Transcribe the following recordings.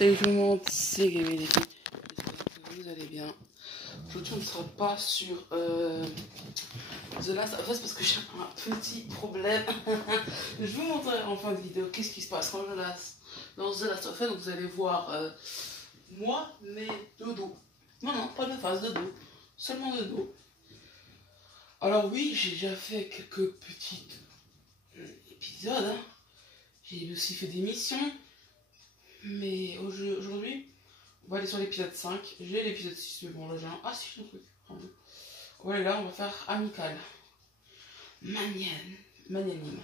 Salut tout le monde, c'est Gaby les filles. J'espère que vous allez bien. Aujourd'hui on ne sera pas sur The Last of Us parce que j'ai un petit problème. Je vous montrerai en fin de vidéo qu'est-ce qui se passe quand je lance dans The Last of Us. Donc vous allez voir moi mais de dos. Non, pas de face, de dos. Seulement de dos. Alors oui, j'ai déjà fait quelques petits épisodes. Hein. J'ai aussi fait des missions. Mais aujourd'hui, on va aller sur l'épisode 5. J'ai l'épisode 6, mais bon, là j'ai un... Ah si, j'ai un truc. Ouais, là on va faire amical. Magnanime.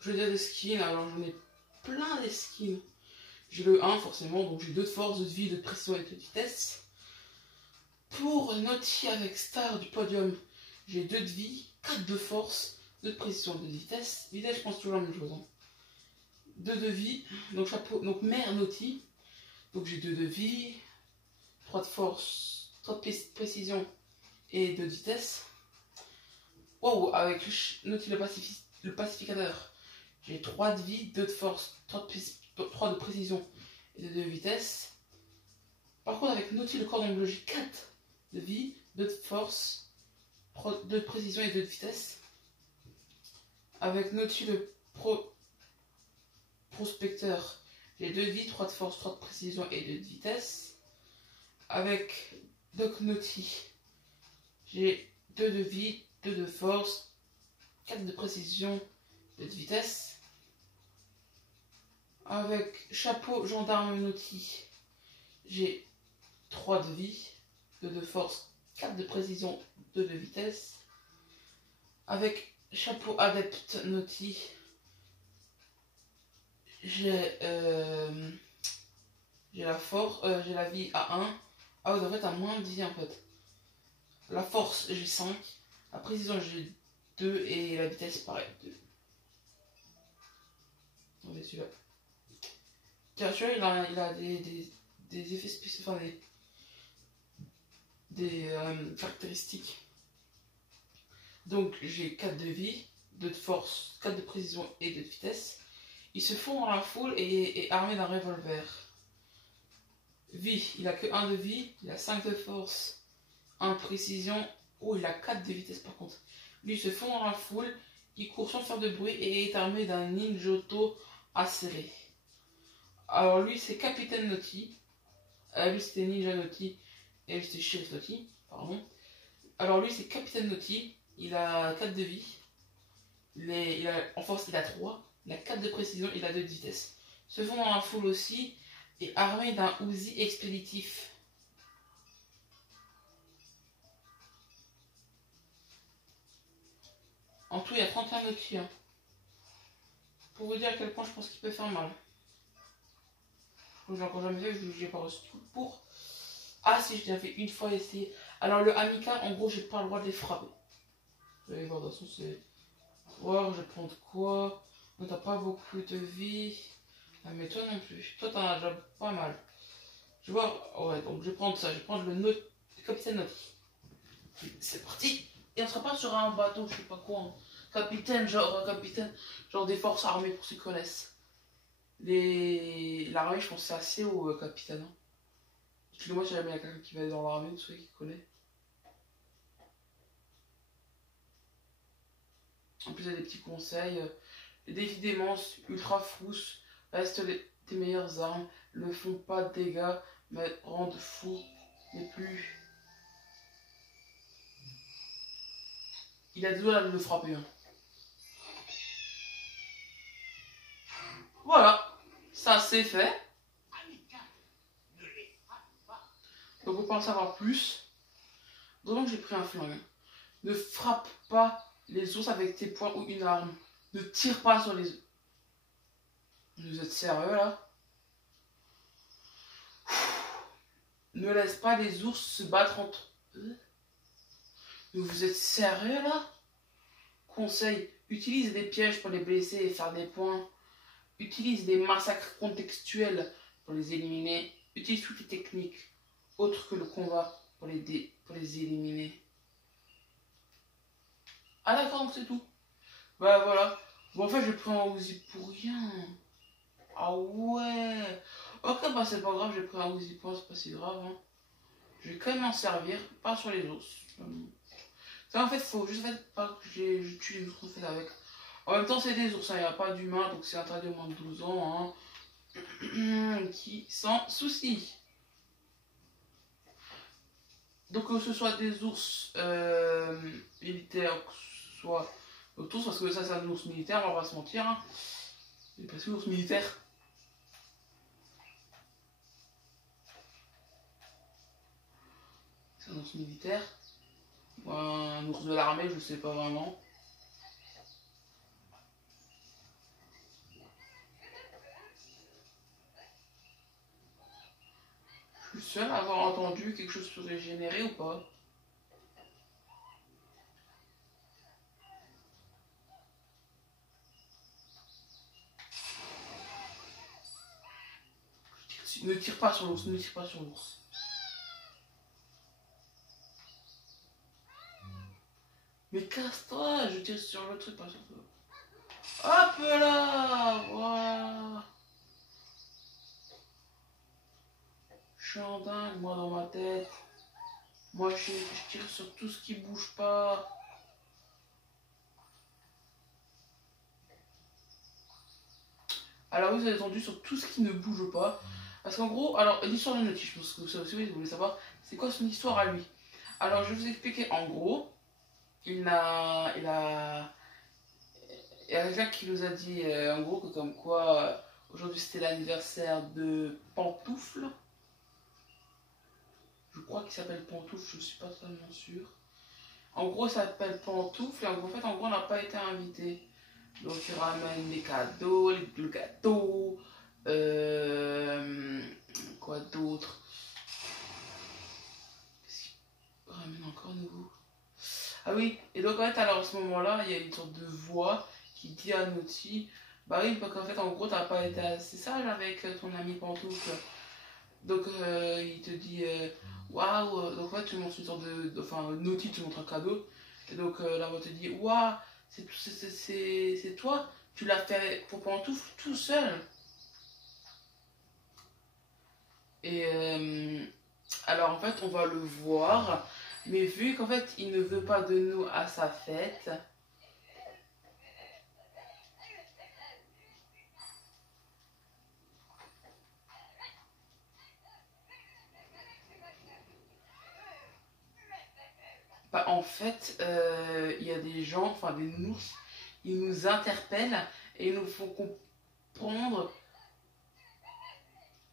Je vais dire des skins, alors j'en ai plein des skins. J'ai le 1 forcément, donc j'ai 2 de force, 2 de vie, 2 de pression et 2 de vitesse. Pour Naughty avec Star du podium, j'ai 2 de vie, 4 de force, 2 de pression, 2 de vitesse. Vitesse, je pense toujours la même chose. Hein. 2 de vie, donc chapeau, donc mère Naughty. Donc j'ai 2 de vie, 3 de force, 3 de précision et 2 de vitesse. Wow, avec Naughty le pacificateur, j'ai 3 de vie, 2 de force, 3 de précision et 2 de vitesse. Par contre avec Naughty le cordon bleu, j'ai 4 de vie, 2 de force, 2 de précision et 2 de vitesse. Avec Naughty le prospecteur, j'ai 2 de vie, 3 de force, 3 de précision et 2 de vitesse. Avec Doc Naughty, j'ai 2 de vie, 2 de force, 4 de précision, 2 de vitesse. Avec Chapeau Gendarme Naughty, j'ai 3 de vie, 2 de force, 4 de précision, 2 de vitesse. Avec Chapeau Adepte Naughty, j'ai la vie à 1. Ah oui, en fait, à moins de vie en fait. La force, j'ai 5. La précision, j'ai 2. Et la vitesse, pareil, 2. Attendez, celui-là. Tiens, celui-là, il a des effets spéciaux, enfin des caractéristiques. Donc, j'ai 4 de vie, 2 de force, 4 de précision et 2 de vitesse. Ils se font dans la foule et est armé d'un revolver. Vie, il a que 1 de vie, il a 5 de force, 1 de précision. Oh, il a 4 de vitesse par contre. Lui, il se fond dans la foule, il court sans faire de bruit et est armé d'un ninjoto acéré. Alors lui, c'est Capitaine Naughty. Lui, c'était Ninja Naughty. Et lui, c'était Sheriff Naughty. Pardon. Alors lui, c'est Capitaine Naughty. Il a 4 de vie. En force, il a 3. Il a 4 de précision, il a 2 de vitesse. Se fond dans la foule aussi. Et armé d'un Uzi expéditif. En tout, il y a 31 Naughty. Hein. Pour vous dire à quel point je pense qu'il peut faire mal. J'ai encore jamais fait, j'ai pas reçu tout pour. Ah si, je l'ai fait une fois essayé. Alors le amical, en gros, j'ai pas le droit de les frapper. Vous allez voir, de toute façon, c'est... Voir, je vais prendre quoi? Non, t'as pas beaucoup de vie. Ah, mais toi non plus. Toi, t'en as déjà pas mal. Je vais voir... Ouais, donc je vais prendre ça. Je vais prendre le Capitaine Naughty. C'est parti. Et on sera pas sur un bateau, je sais pas quoi. Hein. Capitaine, genre des forces armées, pour ceux qui connaissent. L'armée, je pense que c'est assez haut, capitaine. Hein. Parce que moi, j'ai jamais quelqu'un qui va dans l'armée, de ceux qui connaissent. En plus, il y a des petits conseils. Les défis d'immense, ultra frousse, restent tes meilleures armes, ne font pas de dégâts, mais rendent fou les plus. Il a deux doigts de le frapper. Hein. Voilà, ça c'est fait. Donc on peut en savoir plus. Donc j'ai pris un flingue. Ne frappe pas les ours avec tes poings ou une arme. Ne tire pas sur les ours. Vous êtes sérieux là? Ne laisse pas les ours se battre entre eux. Vous êtes sérieux là? Conseil, utilise des pièges pour les blesser et faire des points. Utilise des massacres contextuels pour les éliminer. Utilise toutes les techniques autres que le combat pour les éliminer. Ah d'accord, donc c'est tout. Bah voilà. Bon en fait j'ai pris un Uzi pour rien. Ah ouais. Ok, bah c'est pas grave, j'ai pris un Wheezy Point, c'est pas si grave. Hein. Je vais quand même m'en servir, pas sur les ours. Ça en fait, faut juste pas que je tue les ours en fait, avec. En même temps, c'est des ours, il n'y a pas d'humains, donc c'est interdit au moins de 12 ans. Hein. Qui sans souci. Donc que ce soit des ours militaires, que ce soit d'autres ours, parce que ça c'est un ours militaire, on va pas se mentir. Hein. C'est parce que l'ours militaire. C'est un ours militaire. Ou un ours de l'armée, je sais pas vraiment. Je suis seul à avoir entendu quelque chose se régénérer ou pas. Ne tire pas sur l'ours, ne tire pas sur l'ours. Mais casse-toi, je tire sur le truc, pas sur toi. Hop là, voilà. Je suis en dingue, moi, dans ma tête. Moi, je tire sur tout ce qui bouge pas. Alors, vous avez entendu sur tout ce qui ne bouge pas. Parce qu'en gros, alors, l'histoire de Naughty, je pense que ça aussi, vous voulez savoir, c'est quoi son histoire à lui. Alors, je vais vous expliquer en gros. Il a Jacques qui nous a dit en gros que comme quoi aujourd'hui c'était l'anniversaire de Pantoufle. Je crois qu'il s'appelle Pantoufle, je suis pas totalement sûr. En gros, ça s'appelle Pantoufle et en fait, on n'a pas été invité. Donc, il ramène les cadeaux, le gâteau, quoi d'autre. Qu'est-ce qu'il ramène encore nouveau? Ah oui, et donc en fait, alors à ce moment-là, il y a une sorte de voix qui dit à Naughty, bah oui, parce qu'en fait, en gros, t'as pas été assez sage avec ton ami Pantoufle. Donc il te dit, waouh, donc en fait, tu montres une sorte enfin, Naughty te montre un cadeau, et donc la voix te dit, waouh, c'est toi, tu l'as fait pour Pantoufle tout seul. Et alors en fait, on va le voir. Mais vu qu'en fait, il ne veut pas de nous à sa fête, bah, en fait, il y a des gens, enfin des nours, ils nous interpellent et il nous faut comprendre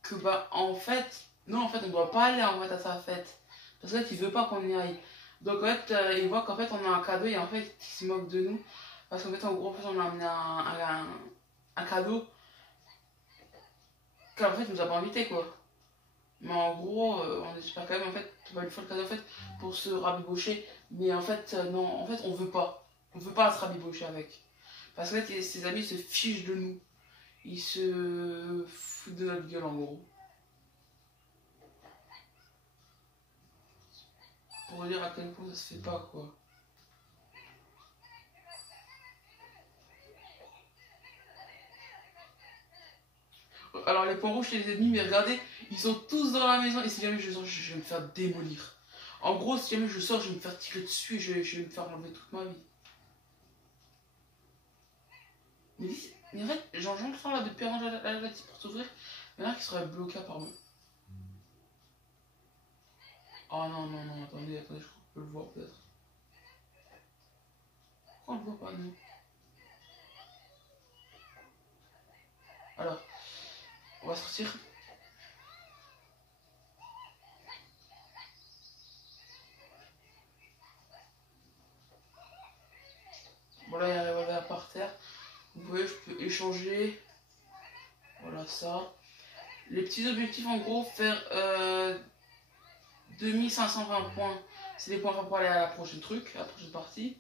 que bah en fait, non en fait on ne doit pas aller en fait à sa fête. Parce qu'en fait, il veut pas qu'on y aille. Donc en fait, il voit qu'en fait on a un cadeau et en fait il se moque de nous. Parce qu'en fait, en gros, en fait, on a amené un cadeau qu'en fait il nous a pas invité quoi. Mais en gros, on espère quand même, en fait, on va lui faire le cadeau en fait, pour se rabibocher. Mais en fait, non, en fait, on veut pas. On veut pas se rabibocher avec. Parce que fait, ses amis se fichent de nous. Ils se foutent de notre gueule, en gros. Pour dire à quel point ça se fait pas, quoi. Alors, les points rouges chez les ennemis, mais regardez, ils sont tous dans la maison. Et si jamais je sors, je vais me faire démolir. En gros, si jamais je sors, je vais me faire tirer dessus et je vais me faire enlever toute ma vie. Mais en fait, j'entends là depuis avant la pour s'ouvrir. Il y en a qui seraient bloqués par moi. Oh non, non, non, attendez, je crois que je peux le voir peut-être. Pourquoi on le voit pas, nous? Alors, on va sortir. Bon, là, il y a un revolver par terre. Vous voyez, je peux échanger. Voilà ça. Les petits objectifs, en gros, faire 2520 points. C'est des points pour aller à la prochaine truc, à la prochaine partie.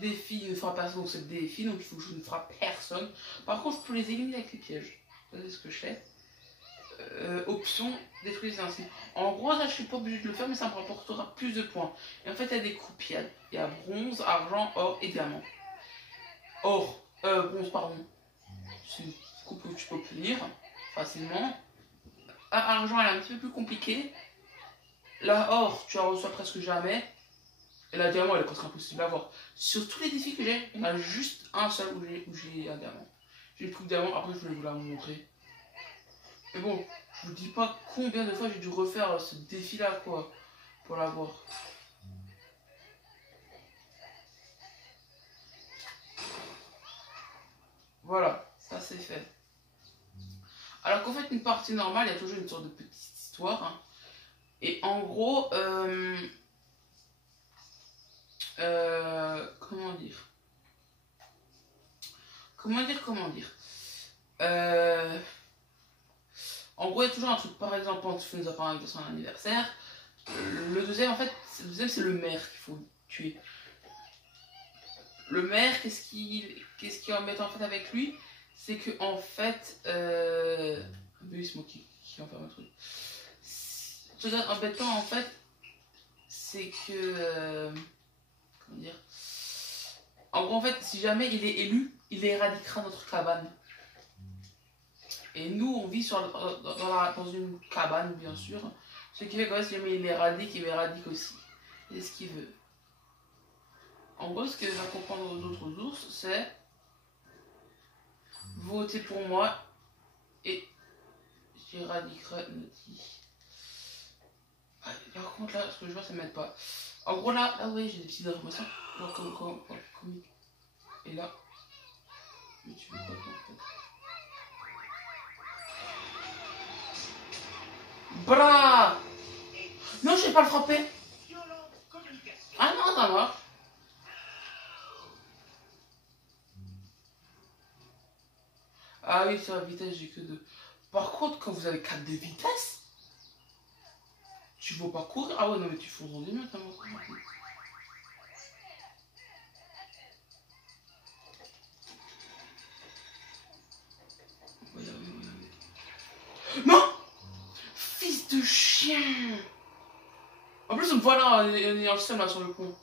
Défi ne fera personne, donc c'est le défi, donc il faut que je ne frappe personne. Par contre, je peux les éliminer avec les pièges. C'est ce que je fais. Option, détruire les insignes. En gros, ça, je suis pas obligé de le faire, mais ça me rapportera plus de points. Et en fait, il y a des coupes. Il y a bronze, argent, or et diamant. Or, bronze, pardon. C'est une coupe que tu peux obtenir facilement. Ah, argent, elle est un petit peu plus compliquée. La or, tu en reçois presque jamais. Et la diamant, elle est presque impossible à avoir. Sur tous les défis que j'ai, il y en a juste un seul où j'ai un diamant. J'ai une coupe diamant, après je vais vous la montrer. Mais bon, je vous dis pas combien de fois j'ai dû refaire ce défi-là, quoi, pour l'avoir. Voilà, ça c'est fait. Alors qu'en fait, une partie normale, il y a toujours une sorte de petite histoire. Hein. Et en gros, comment dire en gros, il y a toujours un truc, par exemple, quand tu fais son anniversaire, le deuxième, en fait, c'est le maire qu'il faut tuer. Le maire, qu'est-ce qui est embêtant en fait avec lui, c'est que en fait, c'est moi qui enferme un truc. Ce qui est embêtant en fait, c'est que, comment dire, en gros en fait, si jamais il est élu, il éradiquera notre cabane. Et nous, on vit dans une cabane, bien sûr. Ce qui fait que si jamais il éradique aussi. C'est ce qu'il veut. En gros, ce que je comprendre d'autres ours, c'est voter pour moi et j'éradiquerai Naughty. Ah, par contre, là, ce que je vois, ça m'aide pas. En gros, là oui, j'ai des petites informations. Genre comme. Et là. Mais tu veux quoi, en fait? Bra! Non, je vais pas le frapper. Ah non, ça marche. Ah oui, sur la vitesse, j'ai que 2. Par contre, quand vous avez 4 de vitesse, tu vas pas courir. Ah ouais, non, mais tu fonces dans des murs, tellement. Non! Fils de chien! En plus, on me voit là, on est en seum là sur le pont.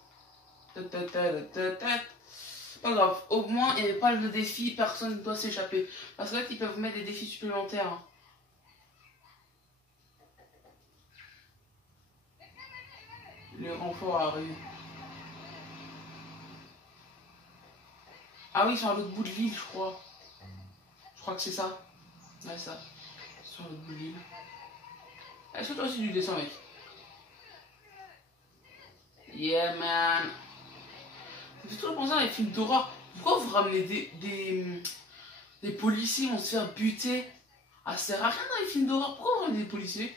Pas grave, au moins il n'y avait pas de défi, personne ne doit s'échapper. Parce que là, ils peuvent mettre des défis supplémentaires. Hein. Les renforts arrivent. Ah oui, ils sont à l'autre bout de l'île, je crois. Je crois que c'est ça. Ouais, ça. Ils sont à l'autre bout de l'île. Est-ce que toi aussi tu descends, mec? Yeah, man. Ça fait toujours penser à les films d'horreur. Pourquoi vous ramenez des policiers vont se faire buter? Ah, ça sert à rien dans les films d'horreur. Pourquoi vous ramenez des policiers?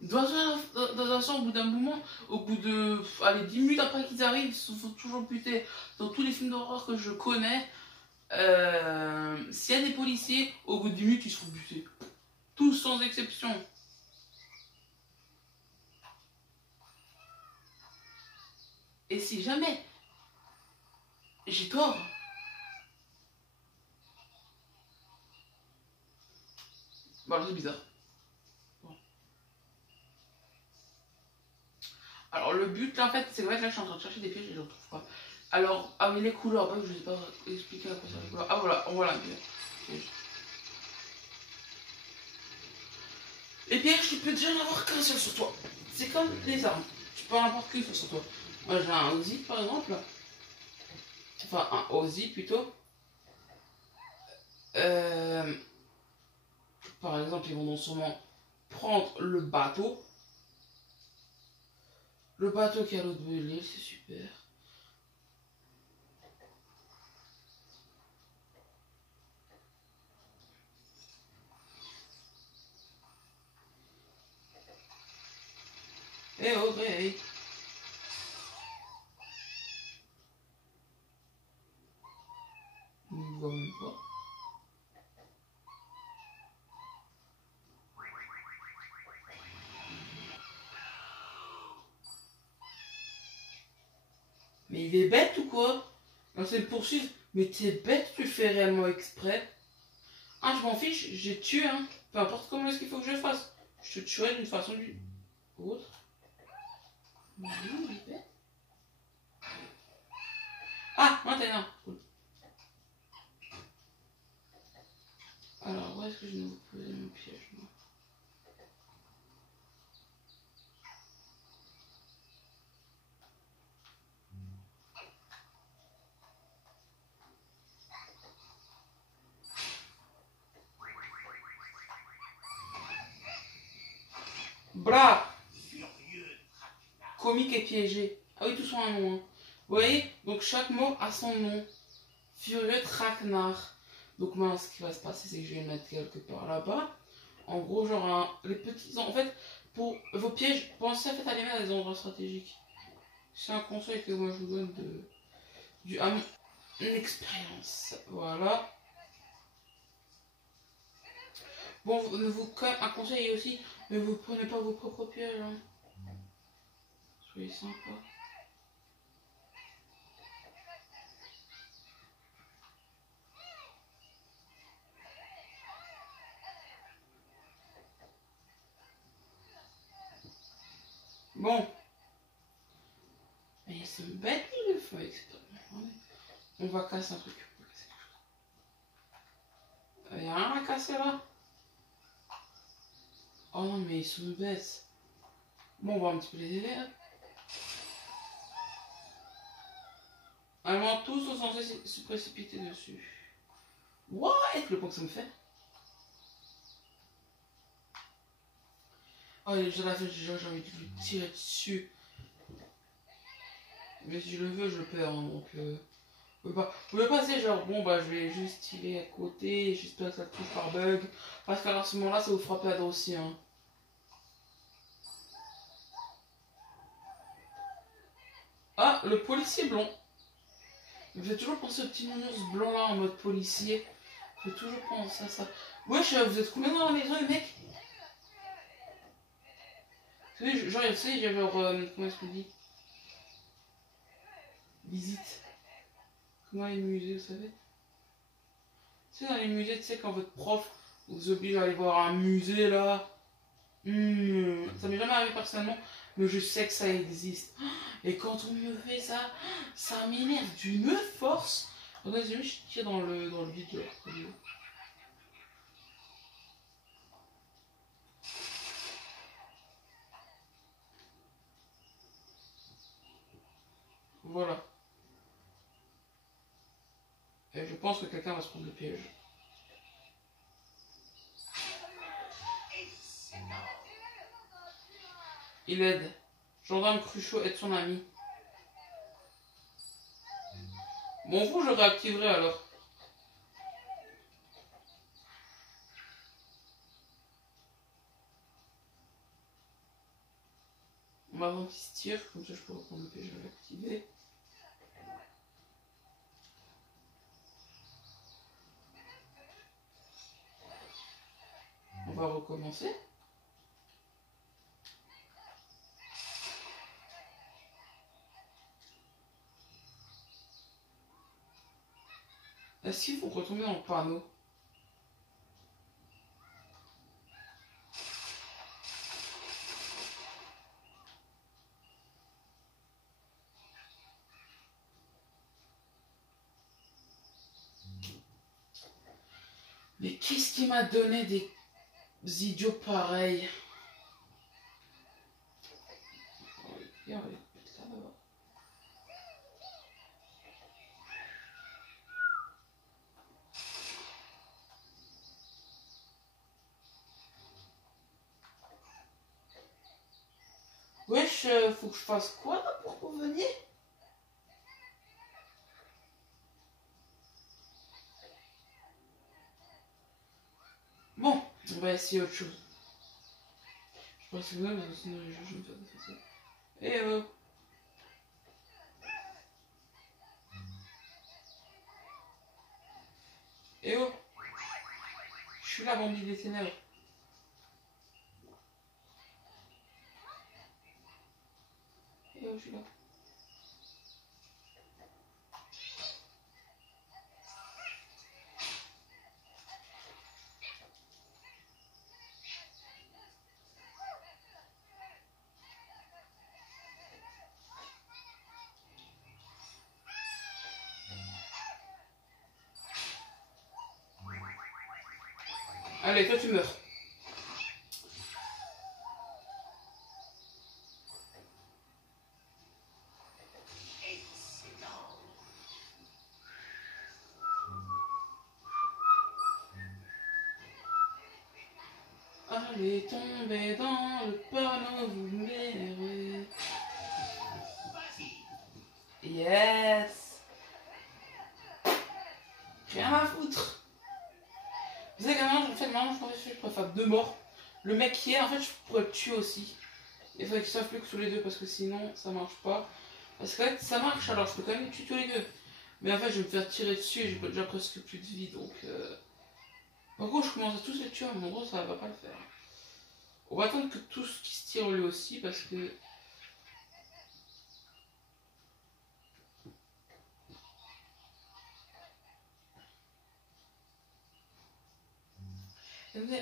Dans un sens, au bout d'un moment, au bout de allez, 10 minutes après qu'ils arrivent, il faut toujours buter. Dans tous les films d'horreur que je connais, s'il y a des policiers, au bout de 10 minutes, ils se font buter. Tous sans exception. Et si jamais j'ai tort, bon, c'est bizarre. Bon. Alors le but là en fait, c'est vrai que là je suis en train de chercher des pièges et je ne retrouve pas. Alors, ah oui les couleurs, je ne sais pas expliquer à quoi ça les couleurs. Ah voilà un piège. Les pièges, tu peux déjà en avoir qu'un seul sur toi. C'est comme les armes. Tu peux en avoir qu'une seule sur toi. Moi j'ai un Ozzy par exemple. Enfin un Ozzy plutôt. Par exemple, ils vont non seulement prendre le bateau. Le bateau qui est à l'autre bout de l'île, c'est super. Eh oh, hey. On ne voit même pas. Mais il est bête ou quoi? On c'est le poursuivre. Mais t'es bête, tu le fais réellement exprès. Ah, je m'en fiche, j'ai tué, hein. Peu importe comment est-ce qu'il faut que je le fasse. Je te tuerai d'une façon ou autre. Mais non, il est bête. Ah, maintenant, cool. Alors, où est-ce que je vais vous poser mon piège, moi? Bra! Comique et piégé. Ah oui, tous ont un nom. Hein. Vous voyez? Donc chaque mot a son nom. Furieux, traquenard. Donc maintenant, ce qui va se passer, c'est que je vais le mettre quelque part là-bas. En gros, genre, les petits... En fait, pour vos pièges, pensez à les mettre à des endroits stratégiques. C'est un conseil que moi je vous donne à mon expérience. Voilà. Bon, un conseil aussi, mais vous prenez pas vos propres pièges. Hein. Soyez sympa. Bon. Mais c'est bête, il le faut exprès. On va casser un truc. Il y a rien à casser là. Oh non, mais ils sont bêtes. Bon, on va un petit peu les aider. Hein. Alors, tous sont censés se précipiter dessus. What? Le point que ça me fait. Oh, j'ai envie de lui tirer dessus. Mais si je le veux, je le perds. Hein, donc, vous pouvez passer genre, bon, bah, je vais juste tirer à côté. J'espère que ça touche par bug. Parce qu'à ce moment-là, ça vous fera perdre aussi. Hein. Ah, le policier blond. Vous avez toujours pensé au petit nounours blanc là en mode policier. J'ai toujours pensé à ça. Wesh, vous êtes combien dans la maison, les mecs? Vous savez, genre, il y a genre. Comment est-ce qu'on dit? Visite. Comment les musées, vous savez? Tu sais, dans les musées, tu sais, quand votre prof vous oblige à aller voir un musée là. Ça m'est jamais arrivé personnellement, mais je sais que ça existe. Et quand on me fait ça, ça m'énerve d'une force. Regardez, je tire dans le vide de la vidéo. Voilà. Et je pense que quelqu'un va se prendre le piège. Il aide. Gendarme Cruchot aide son ami. Bon, vous, je réactiverai alors. On va avant qu'il se tire, comme ça je peux reprendre le piège, je vais l'activer. On va recommencer. Est-ce qu'il faut retomber dans le panneau? Mais qu'est-ce qui m'a donné des idiots pareils? Wesh, faut que je fasse quoi là pour revenir? Bon, on va essayer autre chose. Je pense que là, sinon je vais me faire défoncer. Eh oh! Eh oh! Je suis là, bandit des ténèbres. Eh oh, je suis là. Allez, toi tu meurs. Allez, tombez dans le panneau, vous m'énervez. Yes. Rien à foutre. Vous savez qu'en fait, maintenant, je préfère 2 morts. Le mec qui est, en fait, je pourrais le tuer aussi. Il faudrait qu'ils soient plus que tous les deux parce que sinon, ça marche pas. Parce que ça marche, alors je peux quand même les tuer tous les deux. Mais en fait, je vais me faire tirer dessus et j'ai déjà presque plus de vie, donc... En gros, je commence à tous les tuer à mon endroit, ça va pas le faire. On va attendre que tous qui se tirent lui aussi, parce que...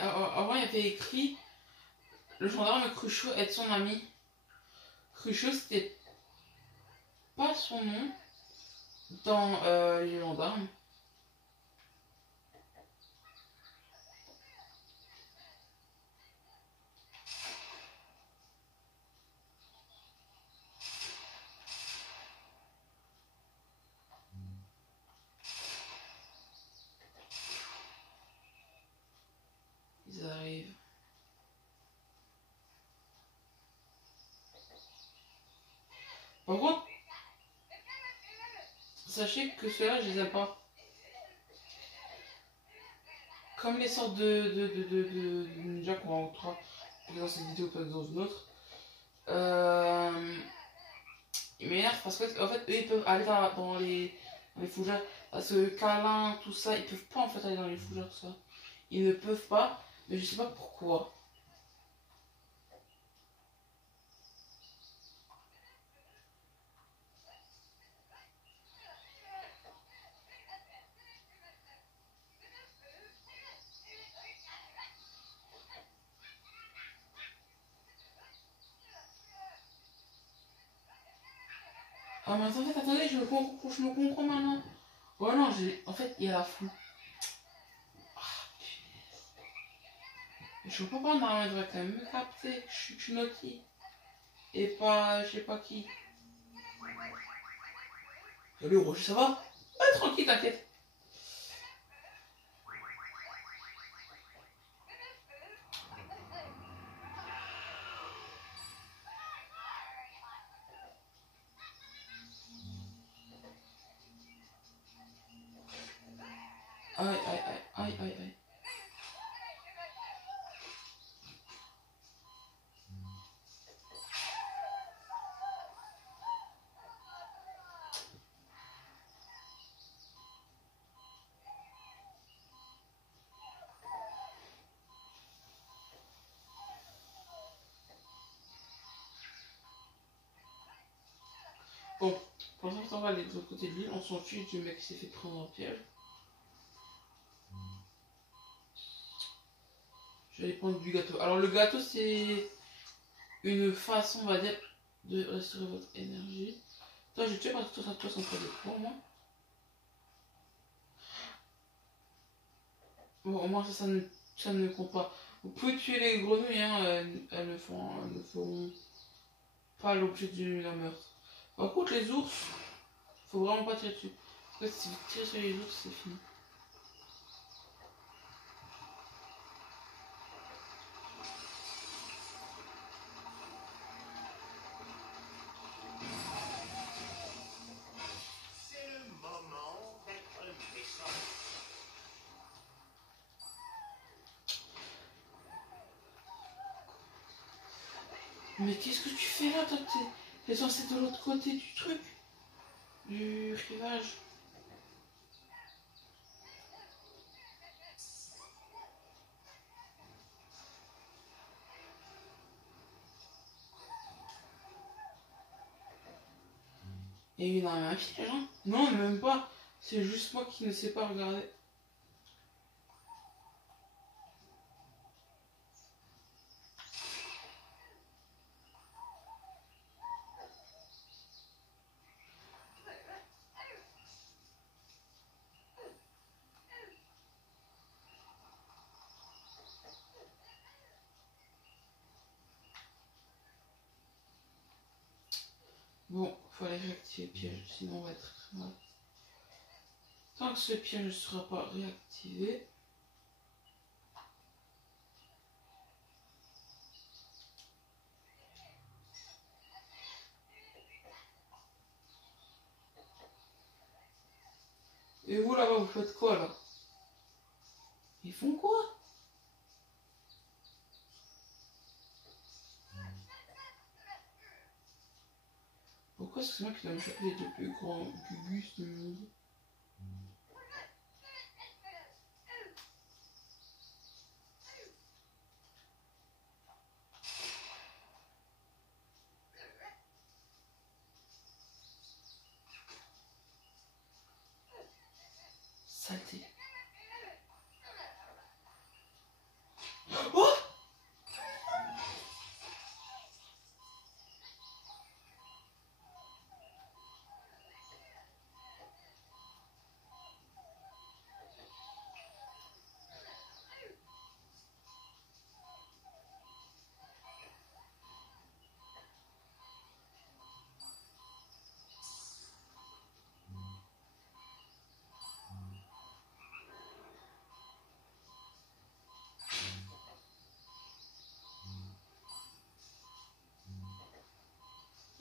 Avant, il y avait écrit le gendarme Cruchot aide son ami. Cruchot, c'était pas son nom dans les gendarmes. Ils arrivent. Par contre, sachez que ceux-là, je les aime pas. Comme les sortes de ninja qu'on rencontrera dans cette vidéo, pas dans une autre. Ils m'énervent parce qu'en fait, eux, ils peuvent aller dans les fougères. Parce que câlin, tout ça, ils peuvent pas en fait aller dans les fougères, tout ça. Ils ne peuvent pas, mais je sais pas pourquoi. Ah, mais attendez, je me comprends maintenant. Oh non, en fait, il y a la foule. Je comprends pas, normalement, il devrait quand même me capter que je suis Naughty. Et pas, je sais pas qui. Salut Roger, ça va? Ouais, tranquille, t'inquiète. Aïe, aïe, aïe, aïe, aïe, aïe. Bon, pour l'instant, on va aller de l'autre côté de l'île. On s'en fiche du mec qui s'est fait prendre en piège. Je vais aller prendre du gâteau. Alors, le gâteau, c'est une façon, on va dire, de restaurer votre énergie. Toi, je vais tuer parce que toi, ça me fait des points, moi. Bon, au moins, ça ne compte pas. Vous pouvez tuer les grenouilles, hein, elles ne feront pas l'objet d'un meurtre. Par contre, les ours, faut vraiment pas tirer dessus. Parce que si vous tirez sur les ours, c'est fini. Mais qu'est-ce que tu fais là, toi? T'es censé être de l'autre côté du truc, du rivage. Il y a une arme à un piège, hein? Non, même pas. C'est juste moi qui ne sais pas regarder. Bon, fallait réactiver le piège, sinon on va être très mal. Tant que ce piège ne sera pas réactivé. Et vous là-bas, vous faites quoi là? Ils font quoi? Pourquoi c'est moi qui dois me choper les deux plus grands gugus du monde? Saleté. Oh!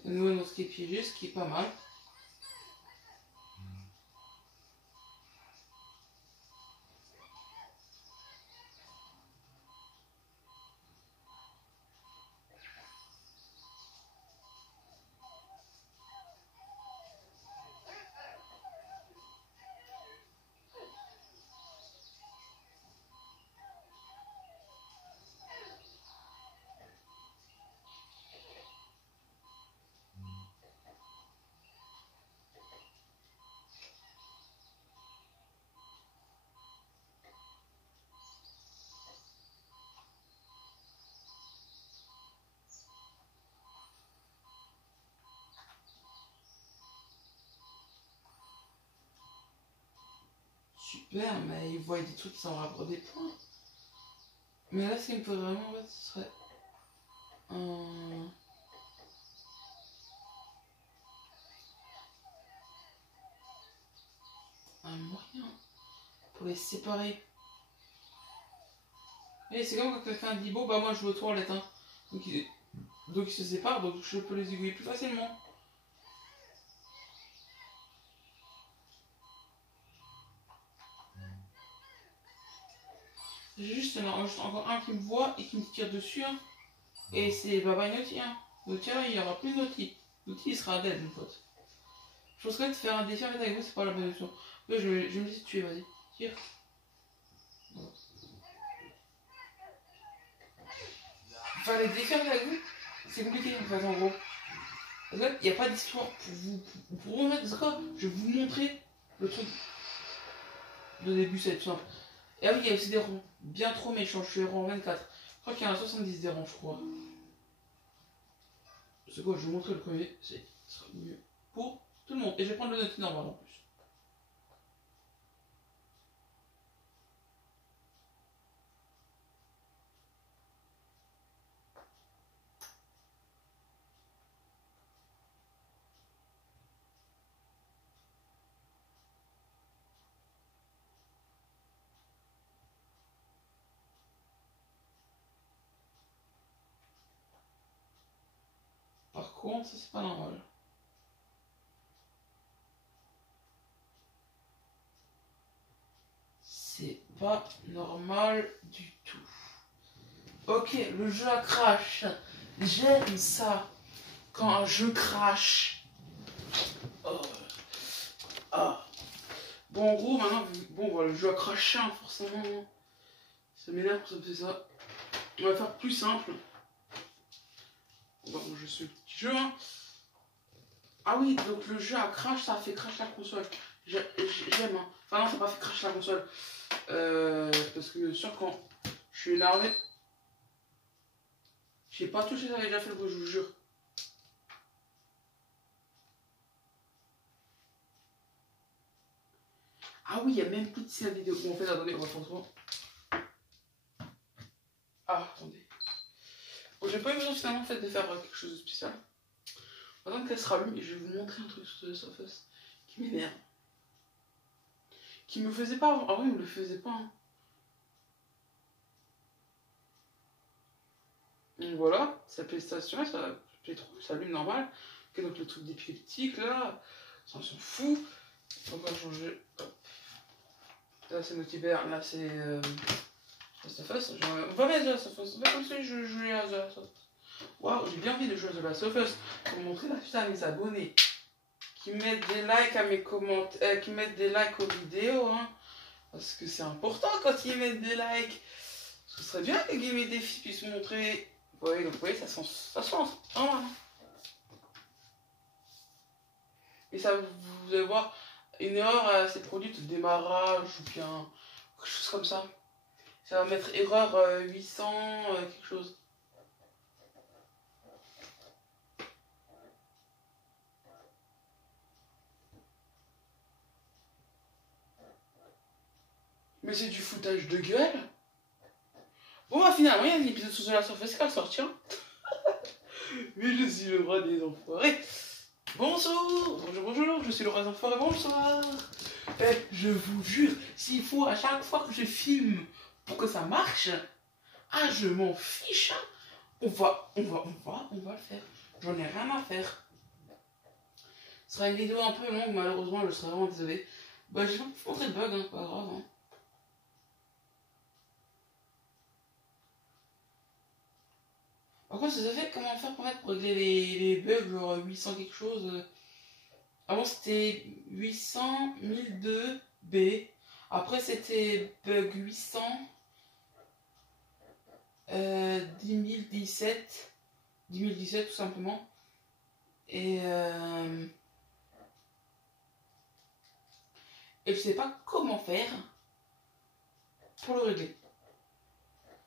Et nous, dans ce qui est piégé, ce qui est pas mal. Super, mais ils voient des trucs sans rapport des points. Mais là, ce qu'il me faut vraiment, en fait, ce serait un moyen pour les séparer. Et c'est comme quand quelqu'un dit bon, bah moi je veux aux toilettes, hein. Donc ils se séparent, donc je peux les aiguiller plus facilement. J'ai juste encore un qui me voit et qui me tire dessus, hein. Et c'est Baba Noti, hein. Donc tiens, il n'y aura plus de Noti. Noti il sera dead, mon pote. Je pense que faire un défi avec vous, c'est pas la bonne option. Ouais, je me dis tuer, vas-y. Tire. Faire les défis avec vous, c'est compliqué en fait, en gros. Parce que il n'y a pas d'histoire pour vous. Pour vous mettre quoi, je vais vous montrer le truc. Le début, c'est simple. Et ah oui, il y a aussi des ronds. Bien trop méchants, je suis rang 24. Je crois qu'il y en a 70 des ronds, je crois. C'est quoi, je vais vous montrer le premier, ce sera mieux pour tout le monde. Et je vais prendre le note normal en plus. Par contre, ça c'est pas normal. C'est pas normal du tout. Ok, le jeu a crash. J'aime ça. Quand un jeu crash. Oh. Ah. Bon, en gros, maintenant, bon, voilà, le jeu a craché, hein, forcément. Ça m'énerve quand ça me fait ça. On va faire plus simple. On va ranger ce petit jeu, hein. Ah oui, donc le jeu a crash, ça a fait crash la console. J'aime, hein. Enfin non, ça n'a pas fait crash la console. Parce que bien sûr, quand je suis énervé, je sais pas tout ce que j'avais déjà fait le coup, je vous jure. Ah oui, il y a même plus de scène vidéo. Bon, en fait, attendez, on va faire ça. Ah, attendez. Bon, j'ai pas eu besoin finalement en fait, de faire quelque chose de spécial. Attends qu'elle se rallume et je vais vous montrer un truc sur The Last of Us qui m'énerve. Qui me faisait pas avant. Ah oui, il me le faisait pas. Hein. Donc voilà, sa PlayStation, ça Play 3, ça allume normal. Ok, donc le truc d'épileptique là, ça on s'en fout. On va changer. Hop. Là c'est Multiverse, là c'est Last of Us. On va mettre The Last of Us. On va comme si je jouais à The Last of Us. Waouh, j'ai bien envie de jouer à The Last of Us pour montrer la putain à mes abonnés. Qui mettent des likes à mes commentaires, qui mettent des likes aux vidéos, hein. Parce que c'est important quand ils mettent des likes. Ce serait bien que Game et Défi puissent montrer. Vous voyez, donc vous voyez, ça se lance. Hein. Et ça, vous allez voir, une erreur s'est produite au démarrage ou bien quelque chose comme ça. Ça va mettre erreur 800, quelque chose. Mais c'est du foutage de gueule. Bon, bah, finalement, il y a un épisode sur The Last of Us qui va sortir. Mais je suis le roi des enfoirés. Bonjour, bonjour, je suis le roi des enfoirés, bonsoir. Je vous jure, s'il faut à chaque fois que je filme pour que ça marche, ah, je m'en fiche. On va le faire. J'en ai rien à faire. Ce sera une vidéo un peu longue, malheureusement, je serais vraiment désolé. Bah, j'ai pas pu montrer de bug, hein, pas grave. Hein. Par contre, vous savez comment faire pour régler les bugs, genre 800 quelque chose Avant, c'était 800, 1002, B. Après, c'était bug 800, 1017 tout simplement. Et je sais pas comment faire pour le régler.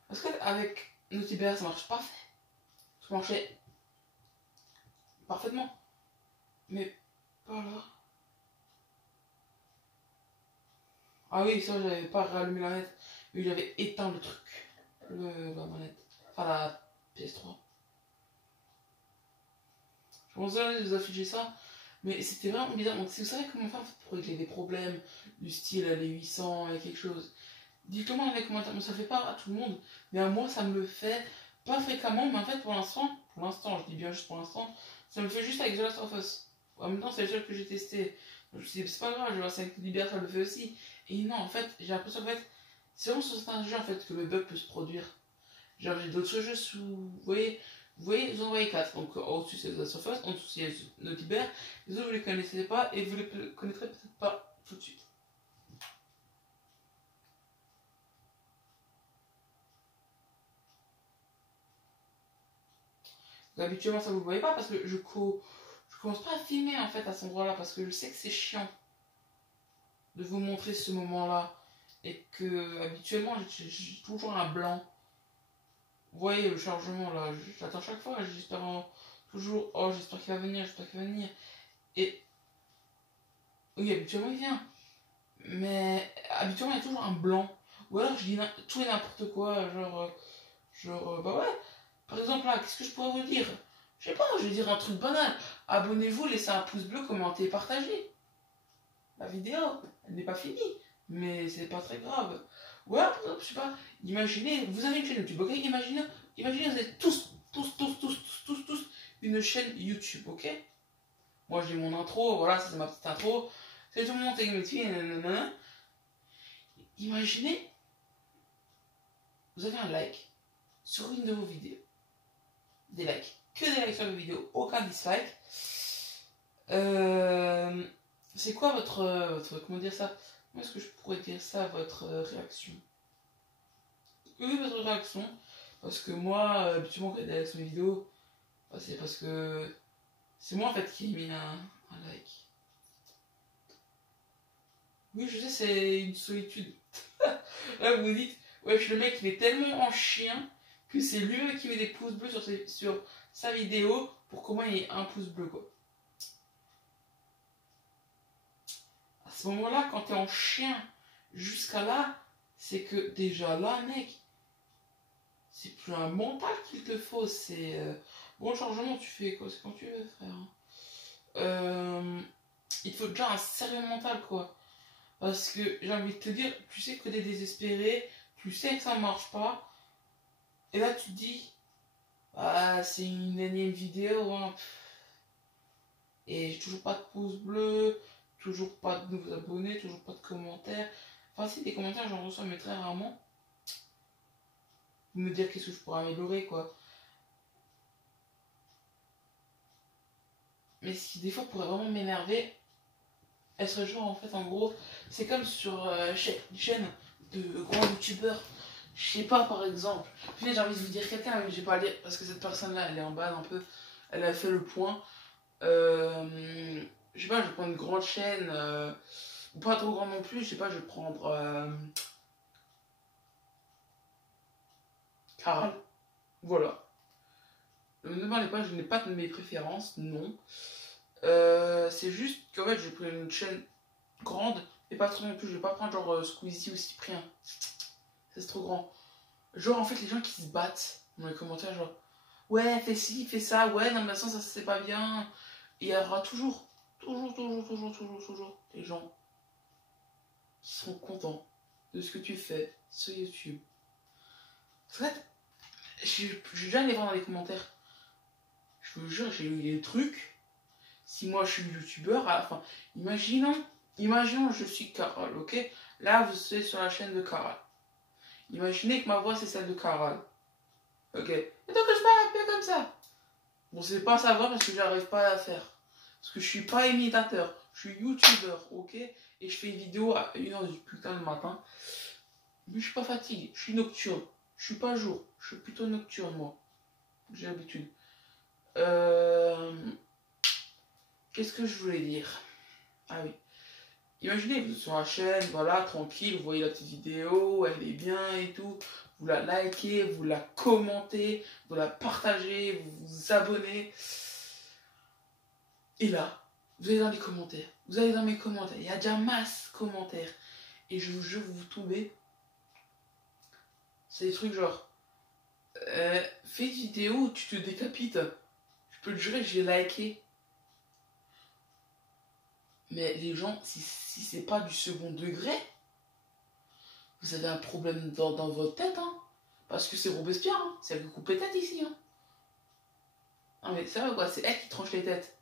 Parce qu'avec Notiber, ça marche parfait. Ça marchait parfaitement. Mais pas là. Ah oui, ça, j'avais pas rallumé la manette. Mais j'avais éteint le truc. La manette. Enfin, la PS3. Je commençais à vous afficher ça. Mais c'était vraiment bizarre. Donc, si vous savez comment faire pour régler des problèmes du style les 800 et quelque chose, dites-le moi dans les commentaires. Mais ça fait pas à tout le monde. Mais à moi, ça me le fait pas fréquemment. Mais en fait, pour l'instant, je dis bien juste pour l'instant, ça me fait juste avec The Last of Us. En même temps, c'est le seul que j'ai testé. Je me suis dit, c'est pas grave, je vois ça avec Libère, ça le fait aussi. Et non, en fait, j'ai l'impression que c'est vraiment sur certains jeux en fait, que le bug peut se produire. Genre, j'ai d'autres jeux sous. Vous voyez, vous en voyez 4. Donc, au-dessus, c'est The Last of Us, en dessous, c'est No Libère. Les autres, vous les connaissez pas et vous les connaîtrez peut-être pas tout de suite. Donc, habituellement, ça vous le voyez pas parce que je commence pas à filmer en fait à cet endroit-là parce que je sais que c'est chiant de vous montrer ce moment-là et que habituellement j'ai toujours un blanc. Vous voyez le chargement là, j'attends chaque fois, j'espère toujours, oh j'espère qu'il va venir, et oui habituellement il vient, mais habituellement il y a toujours un blanc, ou alors je dis tout et n'importe quoi, bah ouais, par exemple là, qu'est-ce que je pourrais vous dire? Je sais pas, je vais dire un truc banal, abonnez-vous, laissez un pouce bleu, commentez, partagez. La vidéo, elle n'est pas finie, mais c'est pas très grave. Ouais, par exemple, je sais pas, imaginez, vous avez une chaîne YouTube, ok? Imaginez, vous êtes tous une chaîne YouTube, ok? Moi, j'ai mon intro, voilà, ça c'est ma petite intro. C'est tout le monde qui nanana. Imaginez, vous avez un like sur une de vos vidéos. Des likes. Que des likes sur vos vidéos, aucun dislike. C'est quoi votre. Comment dire ça? Comment est-ce que je pourrais dire ça, votre réaction? Oui, votre réaction. Parce que moi, habituellement, quand il y a des likes sur mes vidéos, bah, c'est parce que c'est moi en fait qui ai mis un like. Oui, je sais, c'est une solitude. Là, vous vous dites, ouais, le mec, il est tellement en chien que c'est lui qui met des pouces bleus sur sa vidéo pour comment il ait un pouce bleu, quoi. À ce moment-là, quand t'es en chien jusqu'à là, c'est que déjà là, mec, c'est plus un mental qu'il te faut, c'est bon chargement, tu fais quoi, c'est quand tu veux, frère. il te faut déjà un sérieux mental, quoi. Parce que j'ai envie de te dire, tu sais que t'es désespéré, tu sais que ça marche pas, et là tu te dis, ah, c'est une énième vidéo, hein. Et j'ai toujours pas de pouce bleu, toujours pas de nouveaux abonnés, toujours pas de commentaires. Enfin, si, des commentaires, j'en reçois, mais très rarement. Me dire qu'est-ce que je pourrais améliorer, quoi. Mais ce qui, des fois, pourrait vraiment m'énerver, elle serait genre, en fait, en gros, c'est comme sur une chaîne de grands youtubeurs. Je sais pas, par exemple. Puis j'ai envie de vous dire quelqu'un, mais j'ai pas à dire, parce que cette personne-là, elle est en bas un peu. Elle a fait le point. Je sais pas, je vais prendre une grande chaîne, pas trop grande non plus, je sais pas, je vais prendre Caral. Voilà. Ne me demandez pas, je n'ai pas de mes préférences, non. C'est juste qu'en fait, j'ai pris une chaîne grande, et pas trop non plus, je vais pas prendre genre Squeezie ou Cyprien. C'est trop grand. Genre, en fait, les gens qui se battent dans les commentaires, genre, ouais, fais ci, fais ça, ouais, non, mais ça c'est pas bien. Et il y aura toujours des gens qui seront contents de ce que tu fais sur YouTube. En fait, je déjà les voir dans les commentaires. Je vous jure, j'ai eu des trucs. Si moi je suis youtubeur, à la fin, imaginons je suis Caral, ok? Là, vous êtes sur la chaîne de Caral. Imaginez que ma voix c'est celle de Caral. Ok? Et donc je parle un peu comme ça. Bon, c'est pas à savoir parce que j'arrive pas à la faire. Parce que je suis pas imitateur, je suis youtubeur, ok? Et je fais une vidéo à 1h du putain le matin. Mais je suis pas fatigué, je suis nocturne. Je suis pas jour, je suis plutôt nocturne moi. J'ai l'habitude. Qu'est-ce que je voulais dire? Ah oui. Imaginez, vous êtes sur la chaîne, voilà, tranquille, vous voyez la petite vidéo, elle est bien et tout. Vous la likez, vous la commentez, vous la partagez, vous vous abonnez. Et là, vous allez dans les commentaires. Vous allez dans mes commentaires. Il y a déjà masse de commentaires. Et je vous jure, vous tombez. C'est des trucs genre. Fais une vidéo où tu te décapites. Je peux te jurer, j'ai liké. Mais les gens, si c'est pas du second degré, vous avez un problème dans votre tête, hein. Parce que c'est Robespierre, hein. C'est elle qui coupe les têtes ici, hein. Non mais c'est vrai quoi, c'est elle qui tranche les têtes.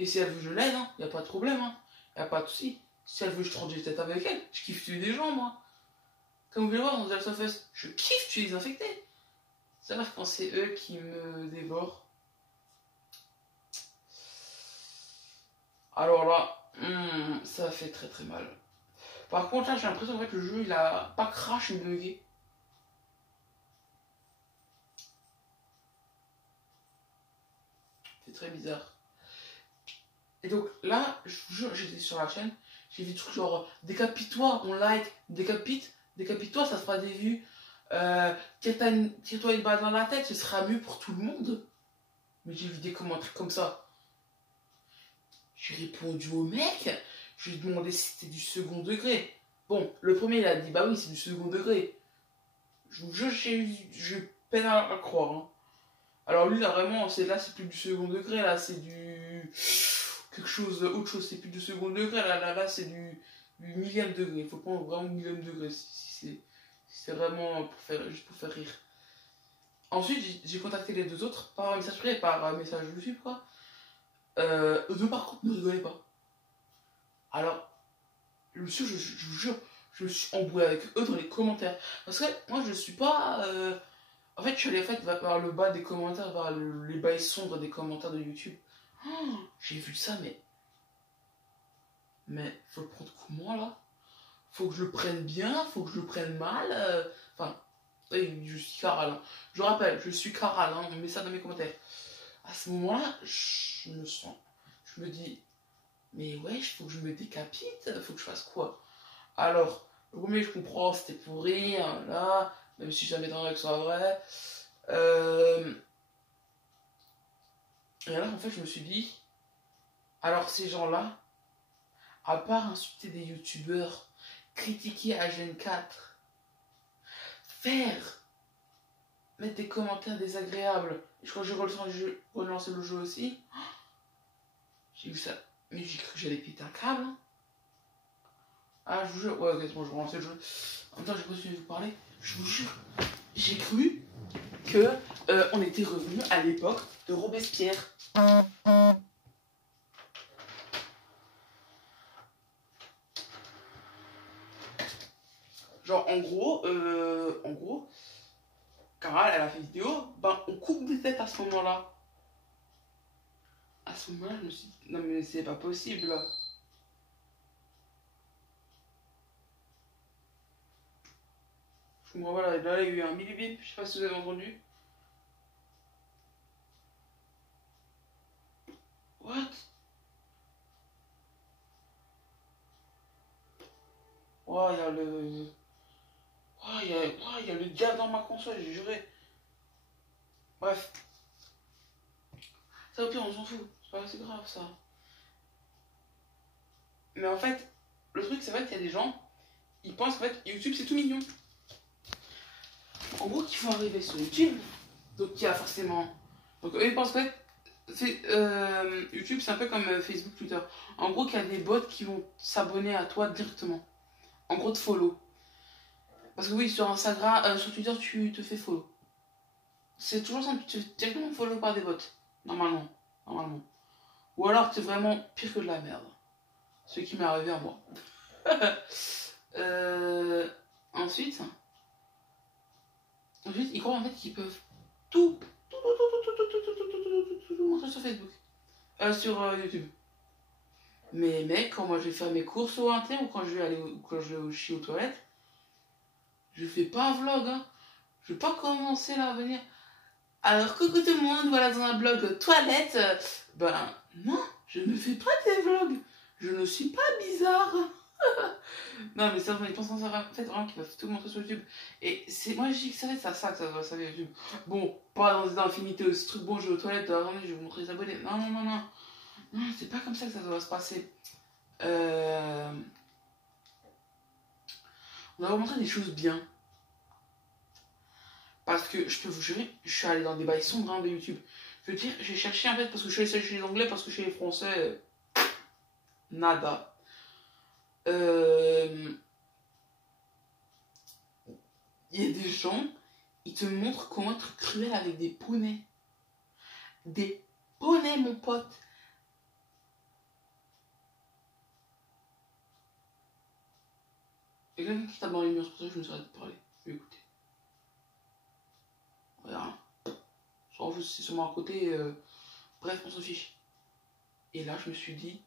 Et si elle veut, je l'aide, hein. Y a pas de problème, hein. Y a pas de souci. Si elle veut, je tranche les têtes avec elle. Je kiffe tuer des gens, moi. Comme vous pouvez le voir dans The Last of Us, je kiffe tuer les infectés. Ça va quand c'est eux qui me dévorent. Alors là, ça fait très très mal. Par contre, là, j'ai l'impression que le jeu, il a pas crash, mais bugué. C'est très bizarre. Et donc là, je vous jure, j'étais sur la chaîne, j'ai vu des trucs genre décapite-toi, on like, décapite-toi, ça fera des vues. Tire-toi une balle dans la tête, ce sera mieux pour tout le monde. Mais j'ai vu des commentaires comme ça. J'ai répondu au mec, je lui ai demandé si c'était du second degré. Bon, le premier il a dit bah oui, c'est du second degré. Je vous jure, je peine à croire. Hein. Alors lui là vraiment, c'est plus du second degré, là c'est du quelque chose, autre chose, c'est plus du second degré, là c'est du millième degré. Il faut prendre vraiment millième degré si c'est vraiment juste pour faire rire. Ensuite, j'ai contacté les deux autres par message privé, par message YouTube quoi. Eux par contre ne rigolaient pas. Alors, monsieur, je vous jure, je me suis embrouillé avec eux dans les commentaires. Parce que moi je suis pas. En fait, je suis allé vers le bas des commentaires, vers les bails sombres des commentaires de YouTube. Oh, j'ai vu ça, mais faut le prendre comment là? Faut que je le prenne bien, faut que je le prenne mal. Enfin, je suis Caral. Hein. Je rappelle, je suis Caral, hein, on met ça dans mes commentaires. À ce moment-là, je me dis, mais ouais, il faut que je me décapite, faut que je fasse quoi? Alors, le premier, je comprends, c'était pour rire, là, même si jamais dans que ce soit vrai. Et alors, en fait, je me suis dit, alors ces gens-là, à part insulter des youtubeurs, critiquer AGN4, mettre des commentaires désagréables, et je crois que j'ai relancé le jeu aussi, J'ai vu ça. Mais j'ai cru que j'allais péter un câble. Hein. Ah, je vous jure. Ouais, ok, c'est bon, je vais relancer le jeu. En même temps, j'ai continué de vous parler. Je vous jure. J'ai cru que on était revenu à l'époque de Robespierre. Genre, en gros, Caral, elle a fait une vidéo, ben, on coupe des têtes à ce moment-là. À ce moment-là, je me suis dit, non mais c'est pas possible, là. Bon, voilà, là, il y a eu un millibip, je sais pas si vous avez entendu. What? Oh, il y a le... il y a le diable dans ma console, j'ai juré. Bref. Ça, au pire, on s'en fout. C'est grave, ça. Mais en fait, le truc, c'est vrai qu'il y a des gens, ils pensent qu'en fait, YouTube, c'est tout mignon. En gros, qu'ils vont arriver sur YouTube, donc il y a forcément... Donc eux, ils pensent qu'en fait, YouTube, c'est un peu comme Facebook, Twitter. En gros, qu'il y a des bots qui vont s'abonner à toi directement. En gros, te follow. Parce que oui, sur Instagram, sur Twitter, tu te fais follow. C'est toujours simple, tu te fais directement follow par des bots. Normalement. Ou alors, t'es vraiment pire que de la merde. Ce qui m'est arrivé à moi. Ensuite, ils croient en fait qu'ils peuvent tout montrer sur Facebook. Sur YouTube. Mais mec, quand moi je vais faire mes courses au inter ou quand je vais chier aux toilettes, je fais pas un vlog, hein. Je vais pas commencer là à venir. Alors coucou tout le monde, voilà dans un blog toilette. Ben non, je ne fais pas des vlogs. Je ne suis pas bizarre. Non mais ça, ils pensent en fait vraiment qu'ils peuvent tout montrer sur YouTube. Et c'est moi je dis que ça va être ça que ça doit servir YouTube. Bon, pas dans des infinités aussi trucs, bon je vais aux toilettes, je vais vous montrer les abonnés. Non. Non, c'est pas comme ça que ça doit se passer. On va vous montrer des choses bien. Parce que je peux vous jurer, je suis allé dans des bails sombres hein, de YouTube. Je veux dire, j'ai cherché en fait, parce que je suis allé chez les Anglais, parce que chez les Français, nada. Il y a des gens, ils te montrent comment être cruel avec des poneys. Des poneys, mon pote. Il y a quelqu'un qui tape dans les murs, c'est pour ça que je me suis arrêté de parler. Je vais écouter. Voilà. C'est sûrement à côté. Bref, on s'en fiche. Et là, je me suis dit.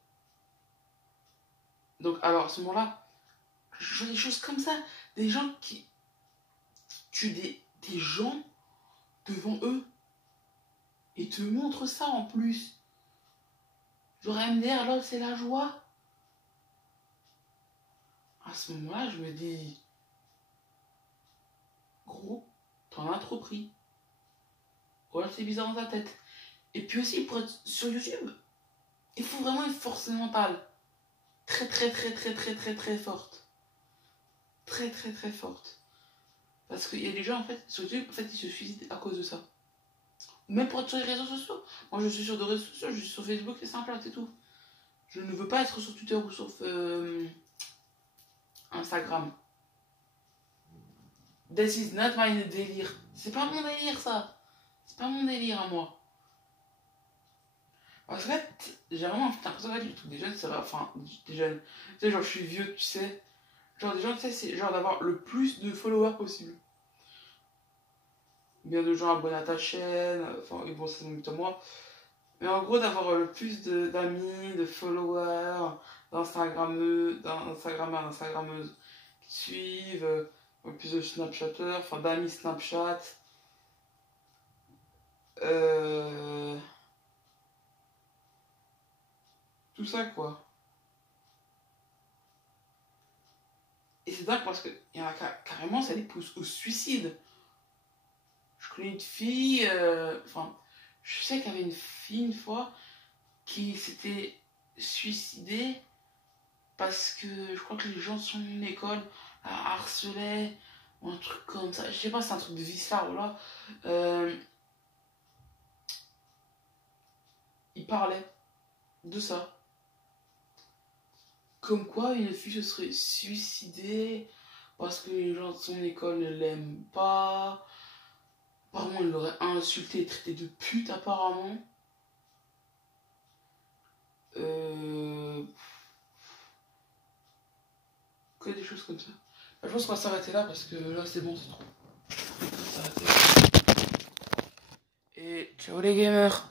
Donc, alors, à ce moment-là, je vois des choses comme ça. Des gens qui tuent des gens devant eux. Et te montrent ça en plus. Genre, MDR, là, c'est la joie. À ce moment-là, je me dis. Gros, t'en as trop pris. Voilà, c'est bizarre dans ta tête. Et puis aussi, pour être sur YouTube, il faut vraiment une force mentale. Très forte. Très forte. Parce qu'il y a des gens, en fait, sur YouTube, en fait, ils se suicident à cause de ça. Même pour être sur les réseaux sociaux. Moi, je suis sur des réseaux sociaux, je suis sur Facebook et simple, c'est tout. Je ne veux pas être sur Twitter ou sur Instagram. This is not my délire. C'est pas mon délire, ça. C'est pas mon délire à moi. Parce que en fait, j'ai vraiment l'impression que le truc des jeunes, c'est vrai, enfin, des jeunes. Tu sais, genre, je suis vieux, tu sais. Genre, des gens, tu sais, c'est genre d'avoir le plus de followers possible. Bien de gens abonnés à ta chaîne, enfin, bon, ça limite à moi. Mais en gros, d'avoir le plus d'amis, de followers, d'Instagrammeuses qui suivent, le plus de Snapchatters, enfin, d'amis Snapchat. Tout ça, quoi. Et c'est dingue parce qu'il y en a carrément, ça les pousse au suicide. Je connais une fille, enfin, je sais qu'il y avait une fille une fois qui s'était suicidée parce que je crois que les gens de son école la harcelaient ou un truc comme ça. Je sais pas, c'est un truc de vice-là, voilà. Il parlait. de ça. Comme quoi une fille se serait suicidée parce que les gens de son école ne l'aiment pas. Apparemment, il l'aurait insulté et traité de pute, apparemment. Que des choses comme ça. Je pense qu'on va s'arrêter là parce que là, c'est bon, c'est trop. On va s'arrêter là. Et ciao les gamers!